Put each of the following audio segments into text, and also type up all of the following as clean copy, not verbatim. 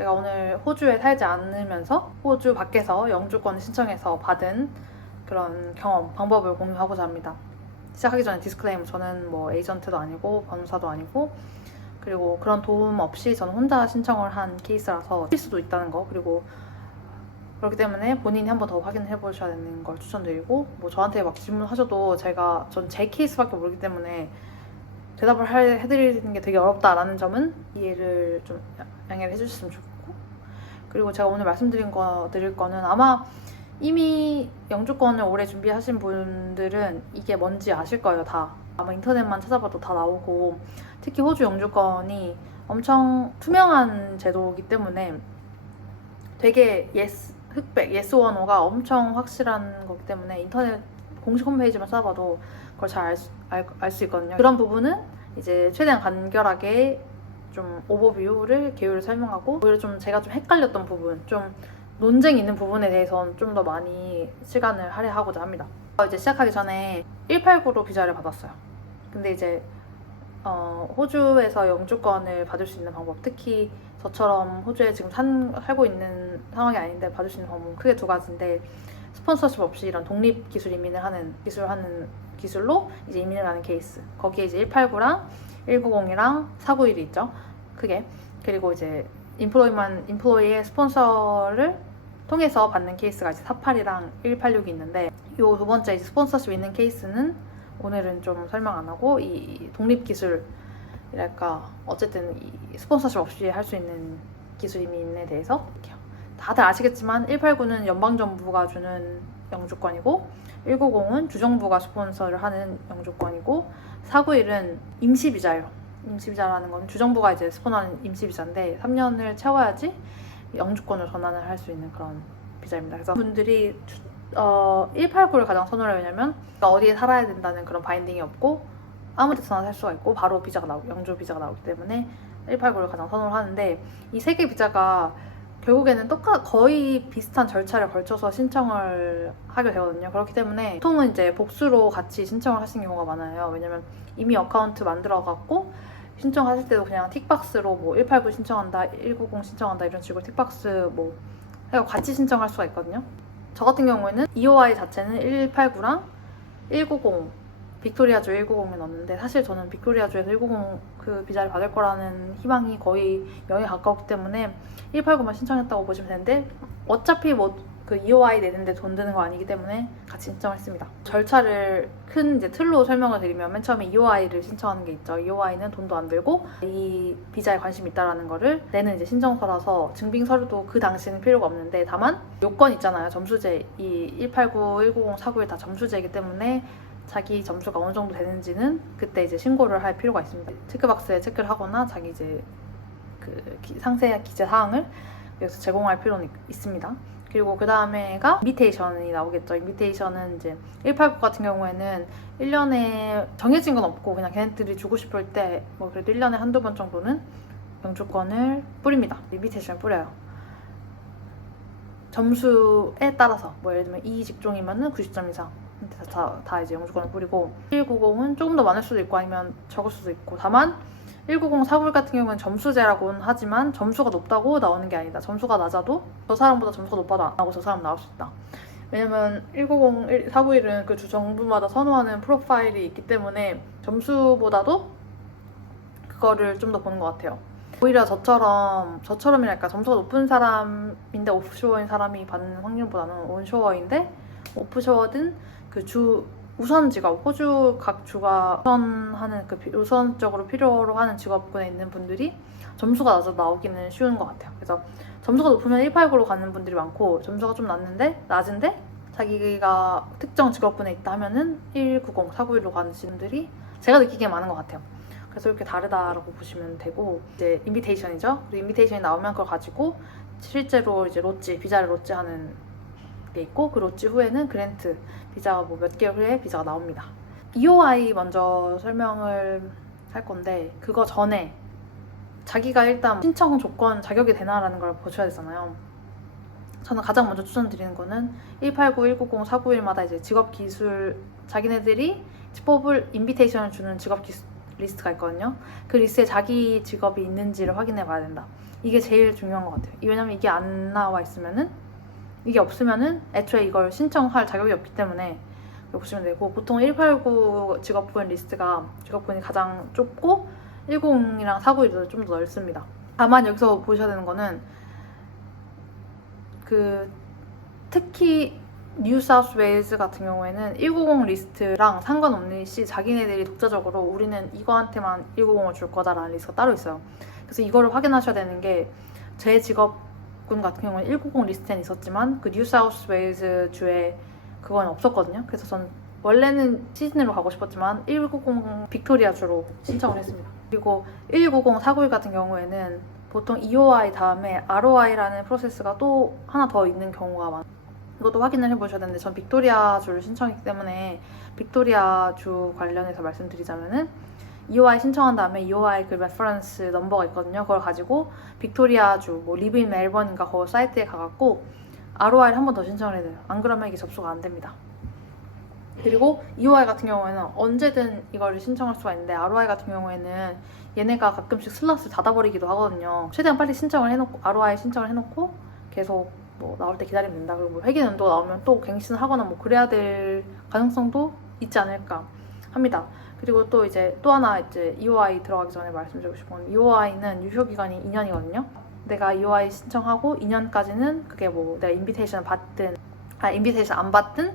제가 오늘 호주에 살지 않으면서 호주 밖에서 영주권을 신청해서 받은 그런 경험, 방법을 공유하고자 합니다. 시작하기 전에 디스클레이머, 저는 뭐 에이전트도 아니고 변호사도 아니고 그리고 그런 도움 없이 저는 혼자 신청을 한 케이스라서 칠 수도 있다는 거, 그리고 그렇기 때문에 본인이 한 번 더 확인해 보셔야 되는 걸 추천드리고, 뭐 저한테 막 질문하셔도 전 제 케이스밖에 모르기 때문에 대답을 해드리는 게 되게 어렵다라는 점은 이해를 좀 양해를 해주셨으면 좋겠고, 그리고 제가 오늘 드릴 거는 아마 이미 영주권을 오래 준비하신 분들은 이게 뭔지 아실 거예요. 다 아마 인터넷만 찾아봐도 다 나오고, 특히 호주 영주권이 엄청 투명한 제도이기 때문에 되게 흑백, yes or no가 엄청 확실한 거기 때문에 인터넷 공식 홈페이지만 찾아봐도 그걸 잘 알 수 있거든요. 그런 부분은 이제 최대한 간결하게 좀 오버뷰를 개요를 설명하고, 오히려 좀 제가 좀 헷갈렸던 부분, 좀 논쟁이 있는 부분에 대해서는 좀 더 많이 시간을 할애하고자 합니다. 이제 시작하기 전에 189로 비자를 받았어요. 근데 이제 호주에서 영주권을 받을 수 있는 방법, 특히 저처럼 호주에 지금 살고 있는 상황이 아닌데 받을 수 있는 방법은 크게 두 가지인데, 스폰서십 없이 이런 독립 기술 이민을 하는 기술로 이제 이민을 가는 케이스, 거기에 이제 189랑 190이랑 491이 있죠, 크게. 그리고 이제 인플로이의 스폰서를 통해서 받는 케이스가 이제 48이랑 186이 있는데, 이 두 번째 이제 스폰서십 있는 케이스는 오늘은 좀 설명 안 하고, 이 독립 기술이랄까, 어쨌든 이 스폰서십 없이 할 수 있는 기술 이민에 대해서 다들 아시겠지만 189는 연방정부가 주는 영주권이고, 190은 주정부가 스폰서를 하는 영주권이고, 491은 임시비자예요. 임시비자라는 건 주정부가 이제 스폰하는 임시비자인데 3년을 채워야지 영주권을 전환을 할 수 있는 그런 비자입니다. 그래서 분들이 189를 가장 선호해요. 왜냐면 어디에 살아야 된다는 그런 바인딩이 없고 아무 데서나 살 수가 있고 바로 영주 비자가 나오기 때문에 189를 가장 선호를 하는데, 이 세 개 비자가 결국에는 거의 비슷한 절차를 걸쳐서 신청을 하게 되거든요. 그렇기 때문에 보통은 이제 복수로 같이 신청을 하시는 경우가 많아요. 왜냐면 이미 어카운트 만들어갖고 신청하실 때도 그냥 틱박스로 뭐 189 신청한다, 190 신청한다 이런 식으로 틱박스 뭐 해서 같이 신청할 수가 있거든요. 저 같은 경우에는 EOI 자체는 189랑 190, 빅토리아주 190에 넣었는데, 사실 저는 빅토리아주에서 190 그 비자를 받을 거라는 희망이 거의 0에 가까웠기 때문에 189만 신청했다고 보시면 되는데, 어차피 뭐 그 EOI 내는데 돈 드는 거 아니기 때문에 같이 신청했습니다. 절차를 큰 이제 틀로 설명을 드리면, 맨 처음에 EOI를 신청하는 게 있죠. EOI는 돈도 안 들고 이 비자에 관심이 있다라는 거를 내는 이제 신청서라서 증빙 서류도 그 당시에는 필요가 없는데, 다만 요건 있잖아요. 점수제. 이 189, 190, 491 다 점수제이기 때문에 자기 점수가 어느 정도 되는지는 그때 이제 신고를 할 필요가 있습니다. 체크박스에 체크를 하거나 자기 이제 그 상세한 기재 사항을 여기서 제공할 필요는 있습니다. 그리고 그 다음에가 인비테이션이 나오겠죠. 인비테이션은 이제 189 같은 경우에는 1년에 정해진 건 없고 그냥 걔네들이 주고 싶을 때 뭐 그래도 1년에 한두 번 정도는 영주권을 뿌립니다. 인비테이션을 뿌려요. 점수에 따라서 뭐 예를 들면 이 직종이면은 90점 이상 다 이제 영주권을 뿌리고, 190은 조금 더 많을 수도 있고 아니면 적을 수도 있고, 다만 190 491 같은 경우는 점수제라고는 하지만 점수가 높다고 나오는 게 아니다. 점수가 낮아도 저 사람보다 점수가 높아도 안 하고 저 사람 나올 수 있다. 왜냐면 190, 491은 그 주 정부마다 선호하는 프로파일이 있기 때문에 점수보다도 그거를 좀 더 보는 것 같아요. 오히려 저처럼이랄까, 점수가 높은 사람인데 오프쇼어인 사람이 받는 확률보다는 온쇼어인데 오프쇼어든 그 주 우선 직업, 호주 각 주가 우선적으로 필요로 하는 직업군에 있는 분들이 점수가 낮아서 나오기는 쉬운 것 같아요. 그래서 점수가 높으면 189로 가는 분들이 많고, 점수가 좀 낮은데 자기가 특정 직업군에 있다 하면은 190, 491로 가는 분들이 제가 느끼기에 많은 것 같아요. 그래서 이렇게 다르다라고 보시면 되고, 이제 인비테이션이죠. 그리고 인비테이션이 나오면 그걸 가지고 실제로 이제 비자를 로찌하는 게 있고, 그 로찌 후에는 그랜트 비자가 뭐 몇 개월 후에 비자가 나옵니다. EOI 먼저 설명을 할 건데, 그거 전에 자기가 일단 신청 조건 자격이 되나라는 걸 보셔야 되잖아요. 저는 가장 먼저 추천드리는 거는 189, 190, 491마다 이제 직업 기술, 자기네들이 뽑을 인비테이션을 주는 직업 기술 리스트가 있거든요. 그 리스트에 자기 직업이 있는지를 확인해 봐야 된다. 이게 제일 중요한 것 같아요. 왜냐면 이게 안 나와 있으면은, 이게 없으면은 애초에 이걸 신청할 자격이 없기 때문에 보시면 되고, 보통 189 직업군 리스트가 직업군이 가장 좁고 190이랑 491도 좀 더 넓습니다. 다만 여기서 보셔야 되는 거는 특히 뉴사우스웨일즈 같은 경우에는 190 리스트랑 상관없는 시 자기네들이 독자적으로 우리는 이거한테만 190을 줄 거다라는 리스트가 따로 있어요. 그래서 이거를 확인하셔야 되는 게, 제 직업군 같은 경우는 190 리스트엔 있었지만 그 뉴사우스웨일즈 주에 그건 없었거든요. 그래서 전 원래는 시드니로 가고 싶었지만 190 빅토리아 주로 신청을 했습니다. 그리고 190 491 같은 경우에는 보통 EOI 다음에 ROI라는 프로세스가 또 하나 더 있는 경우가 많아요. 이것도 확인을 해보셔야 되는데, 전 빅토리아 주를 신청했기 때문에 빅토리아 주 관련해서 말씀드리자면은 EOI 신청한 다음에 EOI 그 레퍼런스 넘버가 있거든요. 그걸 가지고 빅토리아 주 뭐 리브 인 멜번인가 그 사이트에 가갖고 ROI를 한 번 더 신청을 해야 돼요. 안 그러면 이게 접수가 안 됩니다. 그리고 EOI 같은 경우에는 언제든 이걸 신청할 수가 있는데, ROI 같은 경우에는 얘네가 가끔씩 슬롯을 닫아버리기도 하거든요. 최대한 빨리 신청을 해놓고, ROI 신청을 해놓고 계속 뭐 나올 때 기다리면 된다. 그리고 뭐 회계 연도 나오면 또 갱신을 하거나 뭐 그래야 될 가능성도 있지 않을까 합니다. 그리고 또 이제 또 하나 이제 EOI 들어가기 전에 말씀드리고 싶은 건, EOI는 유효 기간이 2년이거든요. 내가 EOI 신청하고 2년까지는 그게 뭐 내가 인비테이션 받든 인비테이션 안 받든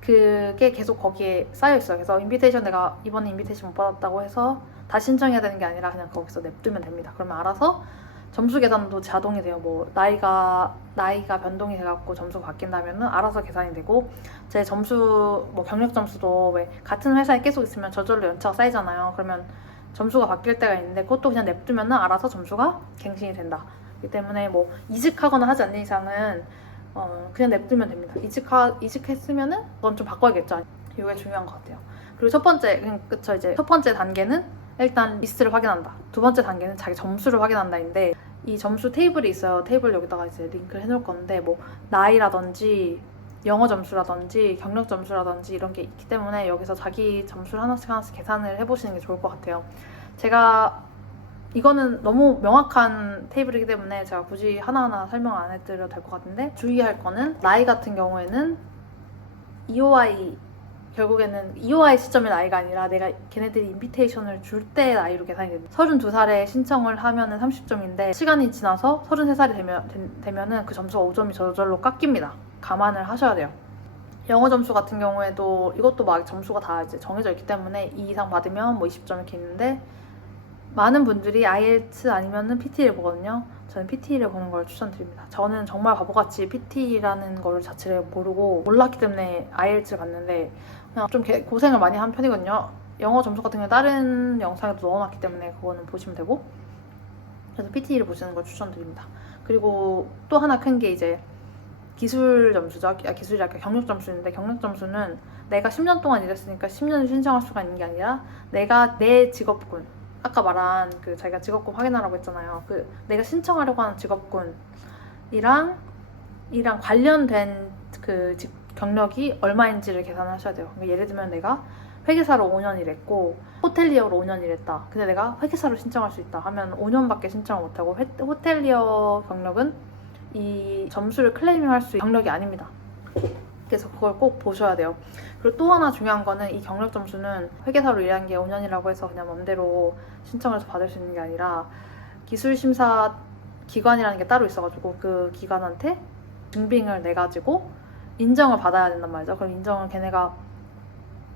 그게 계속 거기에 쌓여 있어요. 그래서 인비테이션 내가 이번에 인비테이션 못 받았다고 해서 다시 신청해야 되는 게 아니라 그냥 거기서 냅두면 됩니다. 그러면 알아서 점수 계산도 자동이 돼요. 뭐 나이가 변동이 돼갖고 점수가 바뀐다면은 알아서 계산이 되고, 제 점수 뭐 경력 점수도 왜 같은 회사에 계속 있으면 저절로 연차가 쌓이잖아요. 그러면 점수가 바뀔 때가 있는데 그것도 그냥 냅두면은 알아서 점수가 갱신이 된다. 그렇기 때문에 뭐 이직하거나 하지 않는 이상은 그냥 냅두면 됩니다. 이직했으면은 그건 좀 바꿔야겠죠. 이게 중요한 것 같아요. 그리고 첫 번째 단계는 일단 리스트를 확인한다. 두 번째 단계는 자기 점수를 확인한다인데, 이 점수 테이블이 있어요. 테이블 여기다가 이제 링크를 해놓을 건데, 뭐 나이라든지 영어 점수라든지 경력 점수라든지 이런 게 있기 때문에 여기서 자기 점수를 하나씩 계산을 해보시는 게 좋을 것 같아요. 제가 이거는 너무 명확한 테이블이기 때문에 제가 굳이 하나하나 설명 안 해드려도 될 것 같은데, 주의할 거는 나이 같은 경우에는 결국에는 EOI 시점의 나이가 아니라 내가 걔네들이 인비테이션을 줄 때의 나이로 계산이 됩니다. 32살에 신청을 하면은 30점인데 시간이 지나서 33살이 되면은 그 점수가 5점이 저절로 깎입니다. 감안을 하셔야 돼요. 영어 점수 같은 경우에도 이것도 막 점수가 다 이제 정해져 있기 때문에 2 이상 받으면 뭐 20점 이렇게 있는데, 많은 분들이 IELTS 아니면은 PT를 보거든요. 저는 PT를 보는 걸 추천드립니다. 저는 정말 바보같이 PT라는 걸 자체를 몰랐기 때문에 IELTS를 봤는데 그냥 좀 고생을 많이 한 편이거든요. 영어 점수 같은 경우 다른 영상에도 넣어놨기 때문에 그거는 보시면 되고, 그래서 PT를 보시는 걸 추천드립니다. 그리고 또 하나 큰 게 이제 기술 점수죠. 기술이랄까 경력 점수인데, 경력 점수는 내가 10년 동안 일했으니까 10년을 신청할 수가 있는 게 아니라 내가 내 직업군, 아까 말한 그 자기가 직업군 확인하라고 했잖아요. 그 내가 신청하려고 하는 직업군이랑 관련된 그 경력이 얼마인지를 계산하셔야 돼요. 그러니까 예를 들면 내가 회계사로 5년 일했고 호텔리어로 5년 일했다. 근데 내가 회계사로 신청할 수 있다 하면 5년밖에 신청을 못하고, 호텔리어 경력은 이 점수를 클레이밍할 수 있는 경력이 아닙니다. 그래서 그걸 꼭 보셔야 돼요. 그리고 또 하나 중요한 거는, 이 경력 점수는 회계사로 일한 게 5년이라고 해서 그냥 맘대로 신청을 해서 받을 수 있는 게 아니라 기술심사 기관이라는 게 따로 있어가지고 그 기관한테 증빙을 내가지고 인정을 받아야 된단 말이죠. 그럼 인정을 걔네가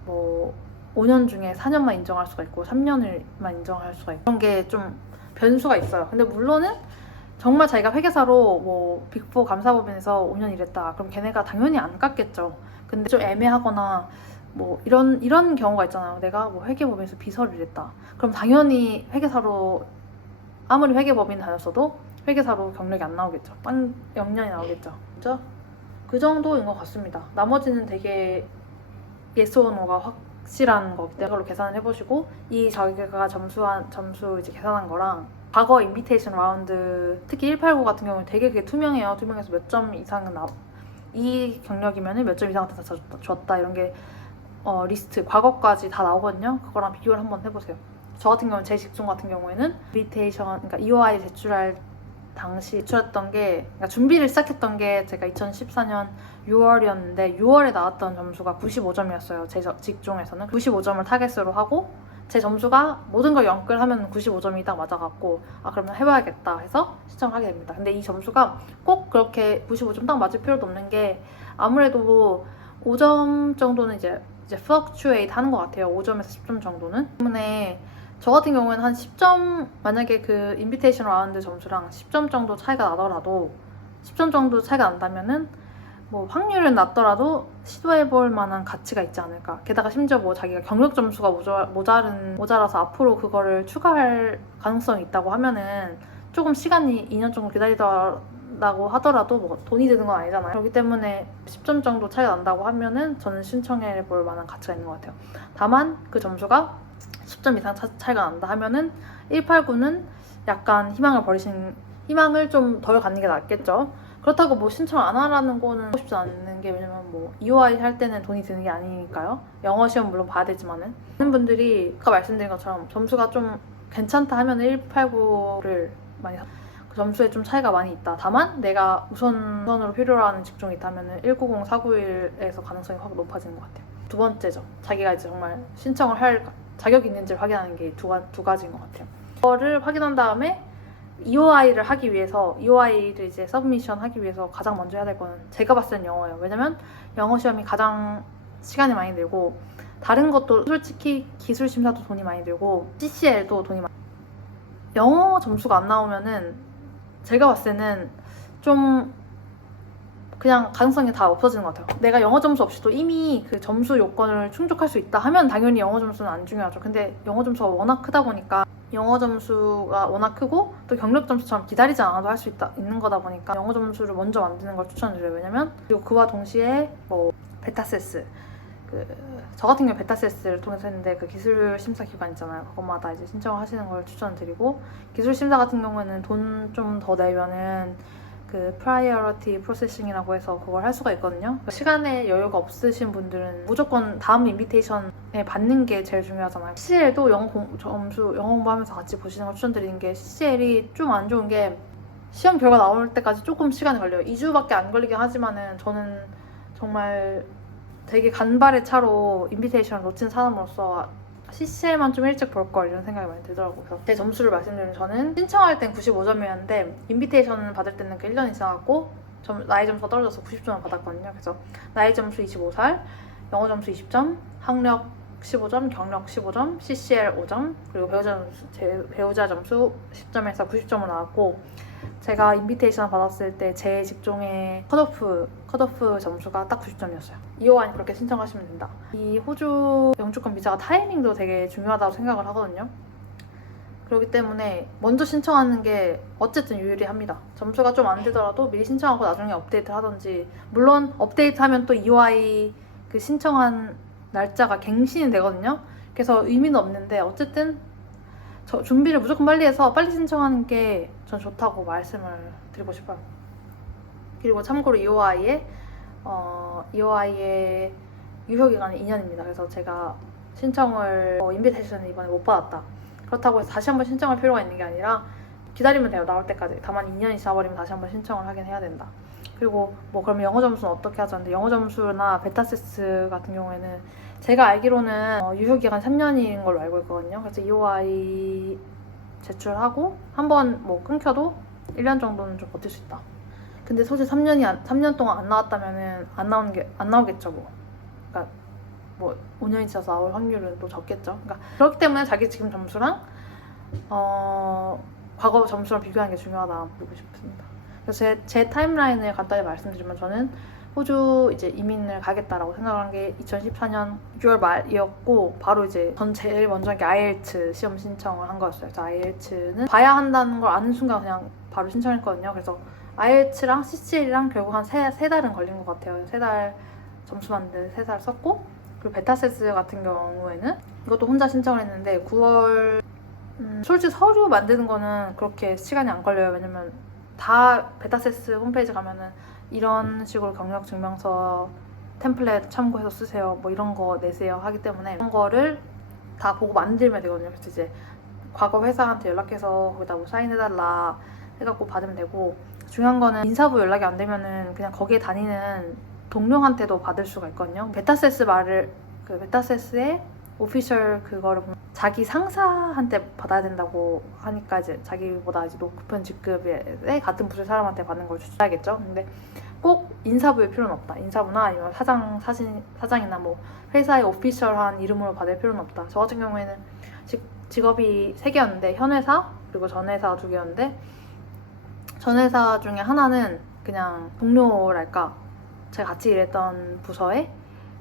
뭐 5년 중에 4년만 인정할 수가 있고 3년을만 인정할 수가 있고, 그런 게 좀 변수가 있어요. 근데 물론은 정말 자기가 회계사로 뭐 빅4 감사법인에서 5년 일했다. 그럼 걔네가 당연히 안 깎겠죠. 근데 좀 애매하거나 뭐 이런 경우가 있잖아요. 내가 뭐 회계법인에서 비서를 일했다. 그럼 당연히 회계사로, 아무리 회계법인 다녔어도 회계사로 경력이 안 나오겠죠. 0년이 나오겠죠. 그죠? 그 정도인 것 같습니다. 나머지는 되게 yes or no가 확실한 거기 때문에 그걸로 계산을 해보시고, 이 자기가 점수 이제 계산한 거랑 과거 인비테이션 라운드, 특히 189 같은 경우는 되게 그게 투명해요. 투명해서 몇 점 이상은 이 경력이면 몇 점 이상한테 다 줬다 이런 게 리스트 과거까지 다 나오거든요. 그거랑 비교를 한번 해보세요. 저 같은 경우는 제 직종 같은 경우에는 인비테이션, 그러니까 EOI 제출할 당시 제출했던 게, 그러니까 준비를 시작했던 게 제가 2014년 6월이었는데 6월에 나왔던 점수가 95점이었어요. 제 직종에서는 95점을 타겟으로 하고 제 점수가 모든 걸 연끌하면 95점이 딱 맞아갖고 그러면 해봐야겠다 해서 신청을 하게 됩니다. 근데 이 점수가 꼭 그렇게 95점 딱 맞을 필요도 없는 게 아무래도 5점 정도는 이제 fluctuate 하는 것 같아요. 5점에서 10점 정도는. 때문에 저 같은 경우에는 한 10점, 만약에 그 인비테이션 라운드 점수랑 10점 정도 차이가 나더라도 10점 정도 차이가 난다면은 뭐 확률은 낮더라도 시도해볼 만한 가치가 있지 않을까. 게다가 심지어 뭐 자기가 경력 점수가 모자라서 앞으로 그거를 추가할 가능성이 있다고 하면은 조금 시간이 2년 정도 기다리더라고 하더라도 뭐 돈이 드는 건 아니잖아요. 그렇기 때문에 10점 정도 차이가 난다고 하면은 저는 신청해볼 만한 가치가 있는 것 같아요. 다만 그 점수가 10점 이상 차이가 난다 하면은 189는 약간 희망을 좀 덜 갖는 게 낫겠죠. 그렇다고 뭐 신청 안 하라는 거는 하고 싶지 않는 게, 왜냐면 뭐 EOI 할 때는 돈이 드는 게 아니니까요. 영어 시험 물론 봐야 되지만은. 많은 분들이 아까 말씀드린 것처럼 점수가 좀 괜찮다 하면 189를 많이 그 점수에 좀 차이가 많이 있다. 다만 내가 우선으로 필요로 하는 직종이 있다면 190, 491에서 가능성이 확 높아지는 것 같아요. 두 번째죠. 자기가 이제 정말 신청을 할 자격이 있는지를 확인하는 게 두 가지인 것 같아요. 그거를 확인한 다음에 EOI를 하기 위해서, EOI를 이제 서브미션 하기 위해서 가장 먼저 해야 될 거는 제가 봤을 땐 영어예요. 왜냐면 영어 시험이 가장 시간이 많이 들고, 다른 것도 솔직히 기술 심사도 돈이 많이 들고 CCL도 돈이 많이 들고, 영어 점수가 안 나오면은 제가 봤을 때는 좀 그냥 가능성이 다 없어지는 것 같아요. 내가 영어 점수 없이도 이미 그 점수 요건을 충족할 수 있다 하면 당연히 영어 점수는 안 중요하죠. 근데 영어 점수가 워낙 크다 보니까, 영어 점수가 워낙 크고 또 경력 점수처럼 기다리지 않아도 할 수 있는 거다 보니까 영어 점수를 먼저 만드는 걸 추천드려요. 왜냐면 그리고 그와 동시에 뭐 베타세스, 저 같은 경우 베타세스를 통해서 했는데 그 기술 심사 기관 있잖아요. 그것마다 이제 신청을 하시는 걸 추천드리고, 기술 심사 같은 경우에는 돈 좀 더 내면은 그 priority processing이라고 해서 그걸 할 수가 있거든요. 시간에 여유가 없으신 분들은 무조건 다음 인비테이션에 받는 게 제일 중요하잖아요. CCL도 영어 공부하면서 같이 보시는 걸 추천드리는 게, CCL이 좀 안 좋은 게 시험 결과 나올 때까지 조금 시간이 걸려요. 2주밖에 안 걸리긴 하지만은 저는 정말 되게 간발의 차로 인비테이션을 놓친 사람으로서 CCL만 좀 일찍 볼 걸, 이런 생각이 많이 들더라고요. 그래서 제 점수를 말씀드리면, 저는 신청할 땐 95점이었는데 인비테이션 받을 때는 그 1년 이상 하고 나이 점수가 떨어져서 90점을 받았거든요. 그래서 나이 점수 25살, 영어 점수 20점, 학력 15점, 경력 15점, CCL 5점, 그리고 배우자 점수 10점에서 90점을 나왔고, 제가 인비테이션 받았을 때 제 직종의 컷오프 점수가 딱 90점이었어요. EOI는 그렇게 신청하시면 된다. 이 호주 영주권 비자가 타이밍도 되게 중요하다고 생각을 하거든요. 그렇기 때문에 먼저 신청하는 게 어쨌든 유리합니다. 점수가 좀 안 되더라도 미리 신청하고 나중에 업데이트를 하던지, 물론 업데이트하면 또 EOI 그 신청한 날짜가 갱신이 되거든요. 그래서 의미는 없는데 어쨌든 준비를 무조건 빨리 해서 빨리 신청하는 게 전 좋다고 말씀을 드리고 싶어요. 그리고 참고로 EOI의 유효기간은 2년입니다. 그래서 제가 신청을 인비테이션을 이번에 못 받았다, 그렇다고 해서 다시 한번 신청할 필요가 있는 게 아니라 기다리면 돼요. 나올 때까지. 다만 2년이 지나버리면 다시 한번 신청을 하긴 해야 된다. 그리고 뭐 그러면 영어 점수는 어떻게 하자는데, 영어 점수나 베타세스 같은 경우에는 제가 알기로는 유효기간 3년인 걸로 알고 있거든요. 그래서 EOI 제출하고 한번 뭐 끊겨도 1년 정도는 좀 버틸 수 있다. 근데 솔직히 3년 동안 안 나왔다면은 안 나오겠죠 뭐. 그러니까 뭐 5년이 지나서 나올 확률은 또 적겠죠. 그러니까 그렇기 때문에 자기 지금 점수랑 과거 점수랑 비교하는 게 중요하다 보고 싶습니다. 그래서 제 타임라인을 간단히 말씀드리면, 저는 호주 이제 이민을 가겠다라고 생각한 게 2014년 6월 말이었고, 바로 이제 전 제일 먼저 한 게 IELTS 시험 신청을 한 거였어요. 그래서 IELTS는 봐야 한다는 걸 아는 순간 그냥 바로 신청했거든요. 그래서 IELTS랑 CCL이랑 결국 한 세 달은 걸린 것 같아요. 3달 점수 만드는데 3달 썼고, 그리고 베타세스 같은 경우에는 이것도 혼자 신청을 했는데 9월 솔직히 서류 만드는 거는 그렇게 시간이 안 걸려요. 왜냐면 다 베타세스 홈페이지 가면은 이런 식으로 경력 증명서 템플릿 참고해서 쓰세요, 뭐 이런 거 내세요 하기 때문에 이런 거를 다 보고 만들면 되거든요. 그래서 이제 과거 회사한테 연락해서 거기다 뭐 사인해달라, 해갖고 받으면 되고, 중요한 거는 인사부 연락이 안 되면은 그냥 거기에 다니는 동료한테도 받을 수가 있거든요. 베타세스의 오피셜 그거를 보면 자기 상사한테 받아야 된다고 하니까 이제 자기보다 이제 높은 직급의 같은 부서의 사람한테 받는 걸 추천해야겠죠. 근데 꼭 인사부일 필요는 없다. 인사부나 아니면 사장이나 뭐 회사의 오피셜한 이름으로 받을 필요는 없다. 저 같은 경우에는 직업이 3개였는데 현 회사 그리고 전 회사 2개였는데 전 회사 중에 하나는 그냥 동료랄까 제가 같이 일했던 부서에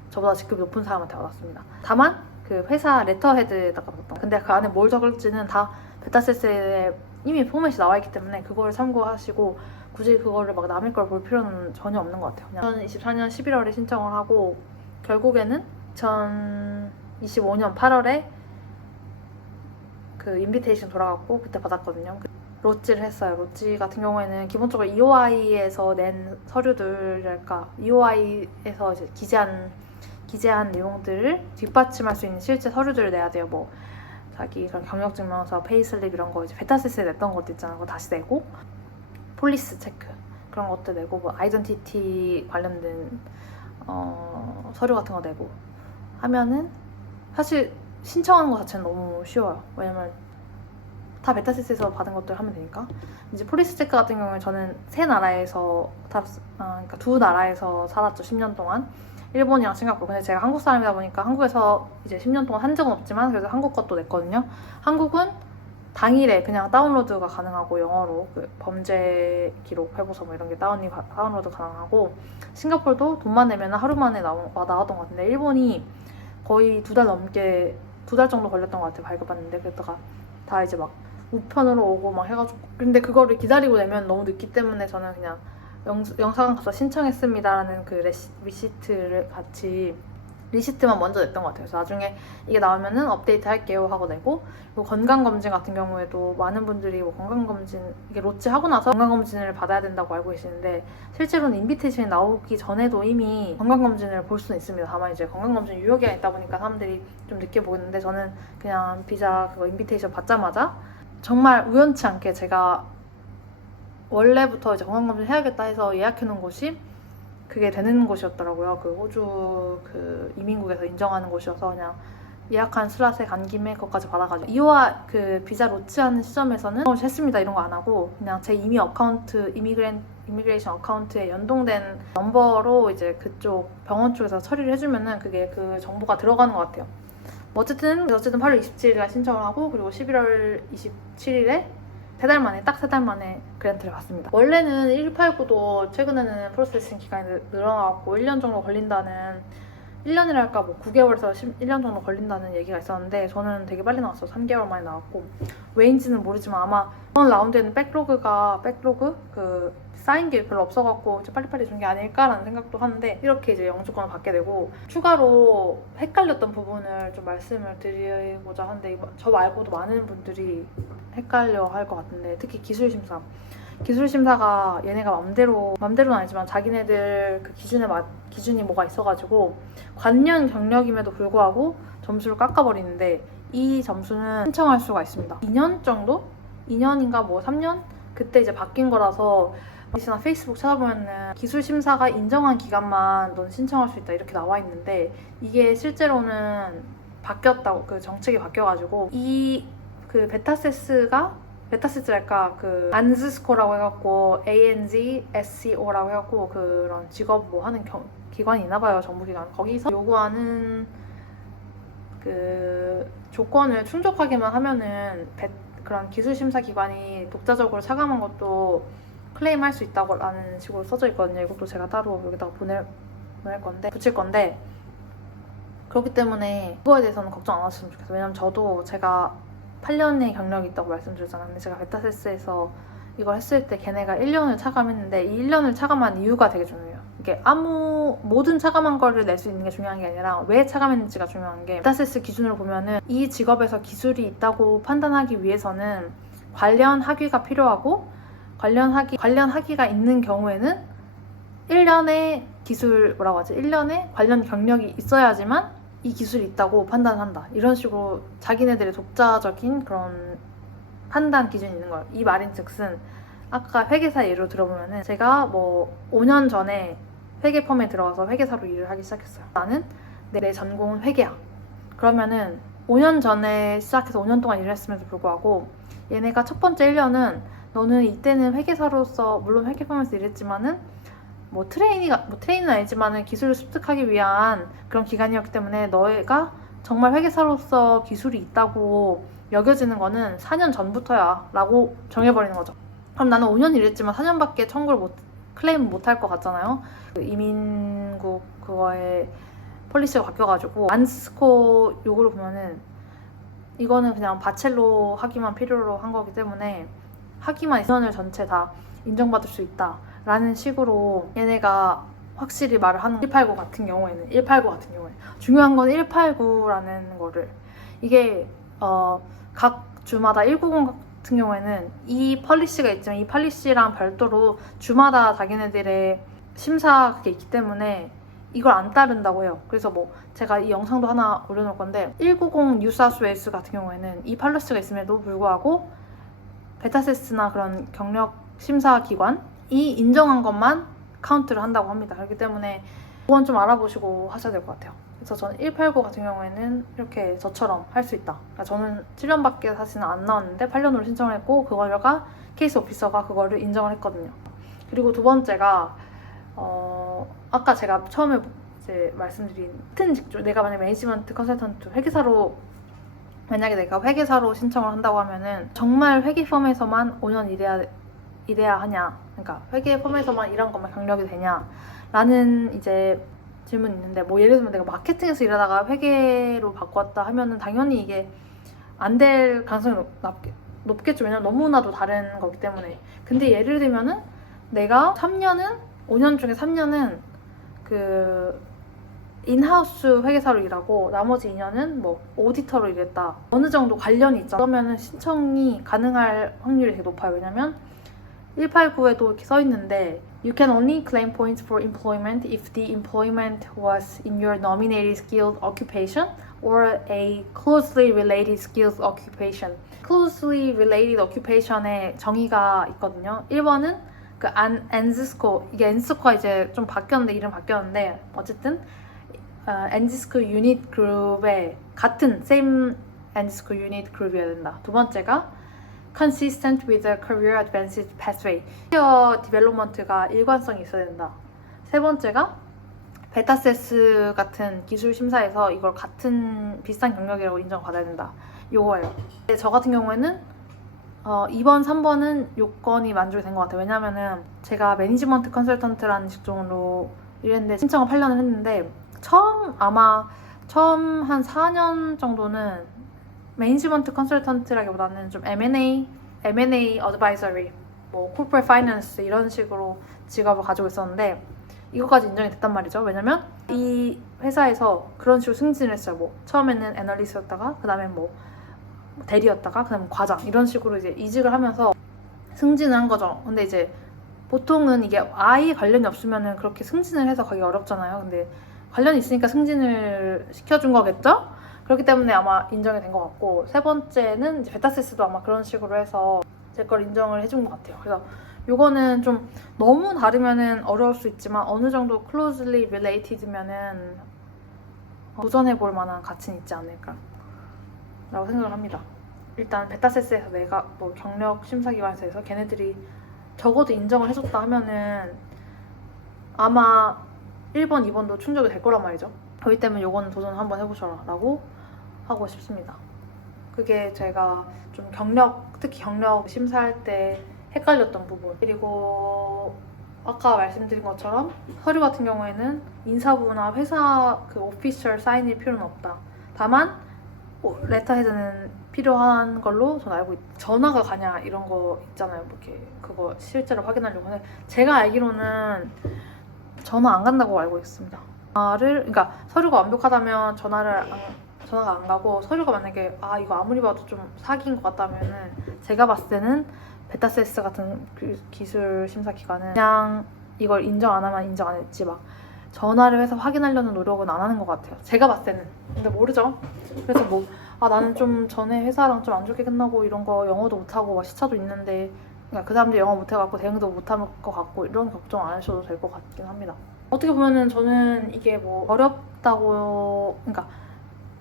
저보다 직급이 높은 사람한테 받았습니다. 다만 그 회사 레터헤드에다가 받았던 근데 그 안에 뭘 적을지는 다 베타세스에 이미 포맷이 나와 있기 때문에 그거를 참고하시고 굳이 그거를 막 남의 걸 볼 필요는 전혀 없는 것 같아요. 그냥 2024년 11월에 신청을 하고 결국에는 2025년 8월에 그 인비테이션 돌아갔고 그때 받았거든요. 로찌를 했어요. 로찌 같은 경우에는 기본적으로 EOI에서 낸 서류들랄까 EOI에서 이제 기재한 내용들을 뒷받침할 수 있는 실제 서류들을 내야 돼요. 뭐 자기 그런 경력증명서, 페이슬립 이런 거 이제 베타세스에 냈던 것도 있잖아요. 그거 다시 내고 폴리스 체크 그런 것도 내고 뭐 아이덴티티 관련된 서류 같은 거 내고 하면은 사실 신청하는 것 자체는 너무 쉬워요. 왜냐면 다 베타세스에서 받은 것들 하면 되니까. 이제 폴리스 체크 같은 경우에 저는 그러니까 2나라에서 살았죠. 10년 동안. 일본이랑 싱가포르. 근데 제가 한국 사람이다 보니까 한국에서 이제 10년 동안 한 적은 없지만 그래서 한국 것도 냈거든요. 한국은 당일에 그냥 다운로드가 가능하고 영어로 그 범죄 기록 회보서 뭐 이런 게 다운로드 가능하고 싱가포르도 돈만 내면 하루 만에 나왔던 것 같은데 일본이 거의 2달 정도 걸렸던 것 같아요. 발급받는데 그랬다가 다 이제 막 우편으로 오고 막 해가지고 근데 그거를 기다리고 내면 너무 늦기 때문에 저는 그냥 영사관 가서 신청했습니다라는 그 리시트를 같이 리시트만 먼저 냈던 것 같아요. 그래서 나중에 이게 나오면은 업데이트 할게요 하고 내고 그리고 건강검진 같은 경우에도 많은 분들이 뭐 건강검진 이게 로치 하고 나서 건강검진을 받아야 된다고 알고 계시는데 실제로는 인비테이션이 나오기 전에도 이미 건강검진을 볼 수는 있습니다. 다만 이제 건강검진 유효기간이 있다 보니까 사람들이 좀 늦게 보겠는데 저는 그냥 비자 그거 인비테이션 받자마자 정말 우연치 않게 제가 원래부터 이제 건강검진 해야겠다 해서 예약해놓은 곳이 그게 되는 곳이었더라고요. 그 호주 그 이민국에서 인정하는 곳이어서 그냥 예약한 슬롯에 간 김에 그것까지 받아가지고 이와 그 비자 로치하는 시점에서는 했습니다 이런 거 안 하고 그냥 제 이미 어카운트 이미그레이션 어카운트에 연동된 넘버로 이제 그쪽 병원 쪽에서 처리를 해주면은 그게 그 정보가 들어가는 것 같아요. 뭐 어쨌든 8월 27일에 신청을 하고 그리고 11월 27일에 딱 3달 만에 그랜트를 받습니다. 원래는 189도 최근에는 프로세싱 기간이 늘어나고 1년 정도 걸린다는 1년이랄까 뭐 9개월에서 1년 정도 걸린다는 얘기가 있었는데 저는 되게 빨리 나왔어요. 3개월 만에 나왔고 왜인지는 모르지만 아마 이번 라운드에는 백로그 그 쌓인 게 별로 없어갖고 빨리빨리 준 게 아닐까라는 생각도 하는데 이렇게 이제 영주권을 받게 되고 추가로 헷갈렸던 부분을 좀 말씀을 드리고자 하는데 저 말고도 많은 분들이 헷갈려 할 것 같은데 특히 기술심사가 얘네가 맘대로는 아니지만 자기네들 그 기준이 뭐가 있어가지고 관련 경력임에도 불구하고 점수를 깎아버리는데 이 점수는 신청할 수가 있습니다. 2년 정도? 2년인가 뭐 3년? 그때 이제 바뀐 거라서 혹시나 페이스북 찾아보면은 기술심사가 인정한 기간만 넌 신청할 수 있다 이렇게 나와 있는데 이게 실제로는 바뀌었다고 그 정책이 바뀌어가지고 이 그 베타세스랄까 그 안즈스코라고 해갖고 ANZSCO라고 해갖고 그런 직업 뭐 하는 기관이 있나봐요. 정부기관. 거기서 요구하는 그 조건을 충족하게만 하면은 그런 기술심사 기관이 독자적으로 차감한 것도 클레임할 수 있다고 라는 식으로 써져 있거든요. 이것도 제가 따로 여기다가 붙일 건데 그렇기 때문에 그거에 대해서는 걱정 안 하셨으면 좋겠어요. 왜냐면 저도 제가 8년의 경력이 있다고 말씀드렸잖아요. 근데 제가 베타세스에서 이걸 했을 때 걔네가 1년을 차감했는데 이 1년을 차감한 이유가 되게 중요해요. 이게 모든 차감한 거를 낼 수 있는 게 중요한 게 아니라 왜 차감했는지가 중요한 게 베타세스 기준으로 보면은 이 직업에서 기술이 있다고 판단하기 위해서는 관련 학위가 필요하고 관련 학위가 있는 경우에는 1년의 1년의 관련 경력이 있어야지만 이 기술이 있다고 판단한다. 이런 식으로 자기네들의 독자적인 그런 판단 기준이 있는 거예요. 이 말인즉슨 아까 회계사 예로 들어보면은 제가 뭐 5년 전에 회계 펌에 들어가서 회계사로 일을 하기 시작했어요. 나는 내 전공은 회계야. 그러면은 5년 전에 시작해서 5년 동안 일을 했음에도 불구하고 얘네가 첫 번째 1년은 너는 이때는 회계사로서 물론 회계 펌에서 일했지만은 뭐 트레이니는 아니지만은 기술을 습득하기 위한 그런 기간이었기 때문에 너가 정말 회계사로서 기술이 있다고 여겨지는 거는 4년 전부터야 라고 정해버리는 거죠. 그럼 나는 5년 일했지만 4년밖에 청구를 클레임 못 할 것 같잖아요. 그 이민국 그거에 폴리시가 바뀌어가지고 안스코 요구를 보면은 이거는 그냥 바첼로 학위만 필요로 한 거기 때문에 학위만 2년을 전체 다 인정받을 수 있다 라는 식으로 얘네가 확실히 말을 하는 189 같은 경우에는 중요한 건 189라는 거를 이게 각 주마다 190 같은 경우에는 이 펄리시가 있지만 이 펄리시랑 별도로 주마다 자기네들의 심사 그게 있기 때문에 이걸 안 따른다고 해요. 그래서 뭐 제가 이 영상도 하나 올려놓을 건데 190 뉴사우스웨일스 같은 경우에는 이 펄리시가 있음에도 불구하고 베타세스나 그런 경력 심사 기관이 인정한 것만 카운트를 한다고 합니다. 그렇기 때문에 그건 좀 알아보시고 하셔야 될 것 같아요. 그래서 저는 189 같은 경우에는 이렇게 저처럼 할 수 있다. 그러니까 저는 7년밖에 사실은 안 나왔는데 8년으로 신청을 했고 그거가 케이스 오피서가 그거를 인정을 했거든요. 그리고 두 번째가 아까 제가 처음에 이제 말씀드린 같은 직종, 내가 만약에 매니지먼트 컨설턴트 만약에 내가 회계사로 신청을 한다고 하면은 정말 회계 펌에서만 5년 일해야 하냐, 그러니까 회계 펌에서만 일한 것만 경력이 되냐 라는 이제 질문이 있는데, 뭐 예를 들면 내가 마케팅에서 일하다가 회계로 바꿨다 하면은 당연히 이게 안 될 가능성이 높겠죠. 왜냐면 너무나도 다른 거기 때문에. 근데 예를 들면은 내가 5년 중에 3년은 그 인하우스 회계사로 일하고 나머지 2년은 뭐 오디터로 일했다. 어느 정도 관련이 있죠. 그러면은 신청이 가능할 확률이 되게 높아요. 왜냐면 189에도 이렇게 써 있는데 You can only claim points for employment if the employment was in your nominated skilled occupation or a closely related skilled occupation. closely related occupation의 정의가 있거든요. 1번은 그 엔지스코, 이게 엔지스코가 이제 좀 바뀌었는데 이름 바뀌었는데 어쨌든 엔지스코 유닛 그룹의 같은 same 엔지스코 유닛 그룹이어야 된다. 두 번째가 consistent with the career advancement pathway. 커리어 디벨롭먼트가 일관성이 있어야 된다. 세 번째가 베타세스 같은 기술 심사에서 이걸 비슷한 경력이라고 인정받아야 된다. 요거예요. 저 같은 경우에는 2번, 3번은 요건이 만족이 된 것 같아요. 왜냐면은 제가 매니지먼트 컨설턴트라는 직종으로 일했는데 신청을 8년을 했는데 처음 한 4년 정도는 매니지먼트 컨설턴트라기보다는 좀 M&A 어드바이저리, 뭐 corporate finance 이런 식으로 직업을 가지고 있었는데 이거까지 인정이 됐단 말이죠. 왜냐면 이 회사에서 그런 식으로 승진을 했어요. 뭐 처음에는 애널리스트였다가 그 다음에 뭐 대리였다가 그 다음에 과장 이런 식으로 이제 이직을 하면서 승진을 한 거죠. 근데 이제 보통은 이게 아예 관련이 없으면은 그렇게 승진을 해서 가기 어렵잖아요. 근데 관련이 있으니까 승진을 시켜준 거겠죠? 그렇기 때문에 아마 인정이 된 것 같고, 세 번째는 이제 베타세스도 아마 그런 식으로 해서 제 걸 인정을 해준 것 같아요. 그래서 요거는 좀 너무 다르면은 어려울 수 있지만 어느 정도 closely related면은 도전해볼 만한 가치는 있지 않을까 라고 생각을 합니다. 일단 베타세스에서 내가 뭐 경력 심사기관에서 해서 걔네들이 적어도 인정을 해줬다 하면은 아마 1번, 2번도 충족이 될 거란 말이죠. 그렇기 때문에 요거는 도전 한번 해보셔라 라고 하고 싶습니다. 그게 제가 좀 특히 경력 심사할 때 헷갈렸던 부분. 그리고 아까 말씀드린 것처럼 서류 같은 경우에는 인사부나 회사 그 오피셜 사인일 필요는 없다. 다만 레터헤드는 필요한 걸로 저는 알고 전화가 가냐 이런 거 있잖아요. 이렇게 그거 실제로 확인하려고 하는데 제가 알기로는 전화 안 간다고 알고 있습니다. 그러니까 서류가 완벽하다면 전화가 안 가고, 서류가 만약에 이거 아무리 봐도 좀 사기인 것 같다면은 제가 봤을 때는 베타세스 같은 기술 심사 기관은 그냥 이걸 인정 안 하면 인정 안 했지 막 전화를 해서 확인하려는 노력은 안 하는 것 같아요. 제가 봤을 때는. 근데 모르죠. 그래서 뭐 나는 좀 전에 회사랑 좀 안 좋게 끝나고 이런 거 영어도 못하고 시차도 있는데 그러니까 그 사람들이 영어 못해갖고 대응도 못할 것 같고 이런 걱정 안 하셔도 될 것 같긴 합니다. 어떻게 보면은 저는 이게 뭐 어렵다고, 그러니까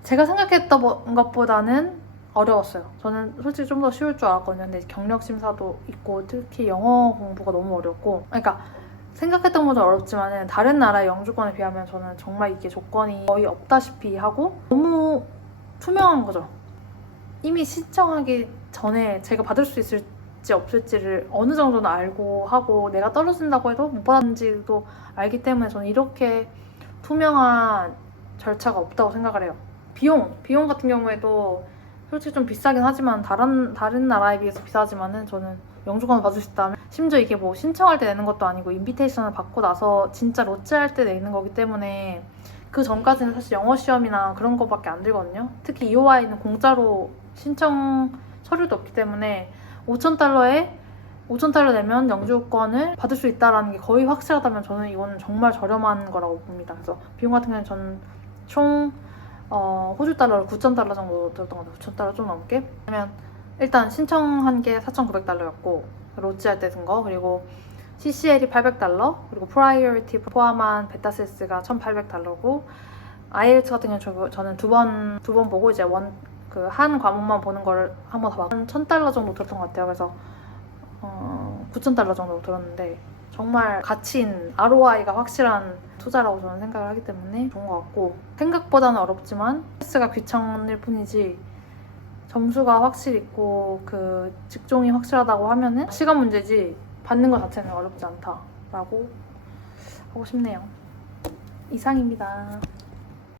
제가 생각했던 것보다는 어려웠어요. 저는 솔직히 좀 더 쉬울 줄 알았거든요. 근데 경력 심사도 있고 특히 영어 공부가 너무 어렵고, 그러니까 생각했던 것보다 어렵지만은 다른 나라의 영주권에 비하면 저는 정말 이게 조건이 거의 없다시피 하고 너무 투명한 거죠. 이미 신청하기 전에 제가 받을 수 있을지 없을지를 어느 정도는 알고 하고, 내가 떨어진다고 해도 못 받는지도 알기 때문에 저는 이렇게 투명한 절차가 없다고 생각을 해요. 비용 같은 경우에도 솔직히 좀 비싸긴 하지만 다른 나라에 비해서 비싸지만은 저는 영주권을 받을 수 있다면, 심지어 이게 뭐 신청할 때 내는 것도 아니고 인비테이션을 받고 나서 진짜 로체할 때 내는 거기 때문에 그 전까지는 사실 영어 시험이나 그런 거밖에 안 들거든요. 특히 EOI는 공짜로 신청 서류도 없기 때문에 5,000달러 내면 영주권을 받을 수 있다는 게 거의 확실하다면 저는 이거는 정말 저렴한 거라고 봅니다. 그래서 비용 같은 경우는 저는 총 호주 달러를 9,000달러 정도 들었던 것 같아요. 9,000달러 좀 넘게. 그러면 일단 신청한 게 4,900달러였고 로지할 때 든 거, 그리고 CCL이 800달러, 그리고 프라이어리티 포함한 베타세스가 1,800달러고, IELTS 같은 경우는 저는 두 번 보고 이제 한 과목만 보는 걸 한 번 더 받고 1,000달러 정도 들었던 것 같아요. 그래서 9,000달러 정도 들었는데 정말 가치 있는 ROI가 확실한 투자라고 저는 생각을 하기 때문에 좋은 것 같고, 생각보다는 어렵지만 테스트가 귀찮을 뿐이지 점수가 확실히 있고 그 직종이 확실하다고 하면은 시간 문제지 받는 것 자체는 어렵지 않다라고 하고 싶네요. 이상입니다.